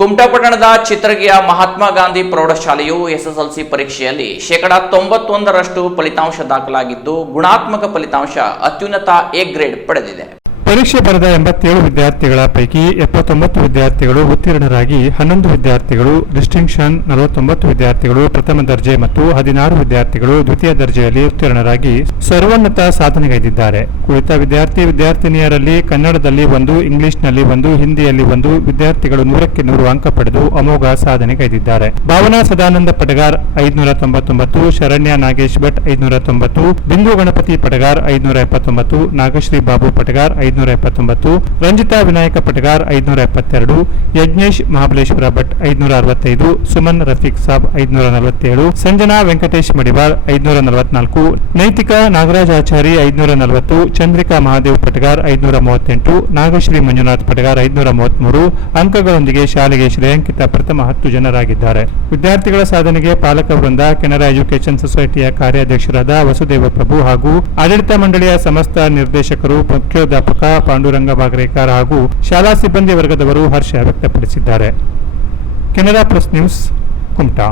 ಕುಮಟಾ ಪಟ್ಟಣದ ಚಿತ್ರಗಿಯ ಮಹಾತ್ಮ ಗಾಂಧಿ ಪ್ರೌಢಶಾಲೆಯು ಎಸ್ಎಸ್ಎಲ್ಸಿ ಪರೀಕ್ಷೆಯಲ್ಲಿ ಶೇಕಡಾ ತೊಂಬತ್ತೊಂದರಷ್ಟು ಫಲಿತಾಂಶ ದಾಖಲಾಗಿದ್ದು, ಗುಣಾತ್ಮಕ ಫಲಿತಾಂಶ ಅತ್ಯುನ್ನತ ಎ ಗ್ರೇಡ್ ಪಡೆದಿದೆ. ಪರೀಕ್ಷೆ ಬರೆದ ಎಂಬತ್ತೇಳು ವಿದ್ಯಾರ್ಥಿಗಳ ಪೈಕಿ ಎಪ್ಪತ್ತೊಂಬತ್ತು ವಿದ್ಯಾರ್ಥಿಗಳು ಉತ್ತೀರ್ಣರಾಗಿ, ಹನ್ನೊಂದು ವಿದ್ಯಾರ್ಥಿಗಳು ಡಿಸ್ಟಿಂಕ್ಷನ್, ನಲವತ್ತೊಂಬತ್ತು ವಿದ್ಯಾರ್ಥಿಗಳು ಪ್ರಥಮ ದರ್ಜೆ ಮತ್ತು ಹದಿನಾರು ವಿದ್ಯಾರ್ಥಿಗಳು ದ್ವಿತೀಯ ದರ್ಜೆಯಲ್ಲಿ ಉತ್ತೀರ್ಣರಾಗಿ ಸರ್ವೋನ್ನತ ಸಾಧನೆಗೈದಿದ್ದಾರೆ. ಕುಳಿತ ವಿದ್ಯಾರ್ಥಿ ವಿದ್ಯಾರ್ಥಿನಿಯರಲ್ಲಿ ಕನ್ನಡದಲ್ಲಿ ಒಂದು, ಇಂಗ್ಲಿಷ್ನಲ್ಲಿ ಒಂದು, ಹಿಂದಿಯಲ್ಲಿ ಒಂದು, ವಿದ್ಯಾರ್ಥಿಗಳು ನೂರಕ್ಕೆ ನೂರು ಅಂಕ ಪಡೆದು ಅಮೋಘ ಸಾಧನೆಗೈದಿದ್ದಾರೆ. ಭಾವನಾ ಸದಾನಂದ ಪಟಗಾರ್ ಐದುನೂರ ತೊಂಬತ್ತೊಂಬತ್ತು, ಶರಣ್ಯ ನಾಗೇಶ್ ಭಟ್ ಐದುನೂರ ತೊಂಬತ್ತು, ಬಿಂದು ಗಣಪತಿ ಪಟಗಾರ್ ಐದುನೂರ ಎಪ್ಪತ್ತೊಂಬತ್ತು, ನಾಗಶ್ರೀ ಬಾಬು ಪಟಗಾರ್ ಐದುನೂರ ಎಪ್ಪತ್ತೊಂಬತ್ತು ರಂಜಿತಾ ವಿನಾಯಕ ಪಟಗಾರ್ ಐದುನೂರ ಎಪ್ಪತ್ತೆರಡು ಯಜ್ಞೇಶ್ ಮಹಾಬಲೇಶ್ವರ ಭಟ್ ಐದುನೂರ ಅರವತ್ತೈದು ಸುಮನ್ ರಫೀಕ್ ಸಾಬ್ ಐದುನೂರ ನಲವತ್ತೇಳು ಸಂಜನಾ ವೆಂಕಟೇಶ್ ಮಡಿವಾಳ್ ಐದುನೂರ ನಲವತ್ನಾಲ್ಕು ನೈತಿಕ ನಾಗರಾಜ್ ಆಚಾರಿ ಐದುನೂರ ನಲವತ್ತು ಚಂದ್ರಿಕಾ ಮಹಾದೇವ್ ಪಟಗಾರ್ ಐದುನೂರ ಮೂವತ್ತೆಂಟು ನಾಗಶ್ರೀ ಮಂಜುನಾಥ್ ಪಟಗಾರ್ ಐದುನೂರ ಮೂವತ್ಮೂರು ಅಂಕಗಳೊಂದಿಗೆ ಶಾಲೆಗೆ ಶ್ರೇಯಾಂಕಿತ ಪ್ರಥಮ ಹತ್ತು ಜನರಾಗಿದ್ದಾರೆ. ವಿದ್ಯಾರ್ಥಿಗಳ ಸಾಧನೆಗೆ ಪಾಲಕ ವೃಂದ, ಕೆನರಾ ಎಜುಕೇಷನ್ ಸೊಸೈಟಿಯ ಕಾರ್ಯಾಧ್ಯಕ್ಷರಾದ ವಸುದೇವ ಪ್ರಭು ಹಾಗೂ ಆಡಳಿತ ಮಂಡಳಿಯ ಸಮಸ್ತ ನಿರ್ದೇಶಕರು ಮುಖ್ಯೋಧ್ಯಾಪಕ ಪಾಂಡುರಂಗ ಬಾಗ್ರೇಕರ್ ಹಾಗೂ ಶಾಲಾ ಸಿಬ್ಬಂದಿ ವರ್ಗದವರು ಹರ್ಷ ವ್ಯಕ್ತಪಡಿಸಿದ್ದಾರೆ. Canara press news Kumta.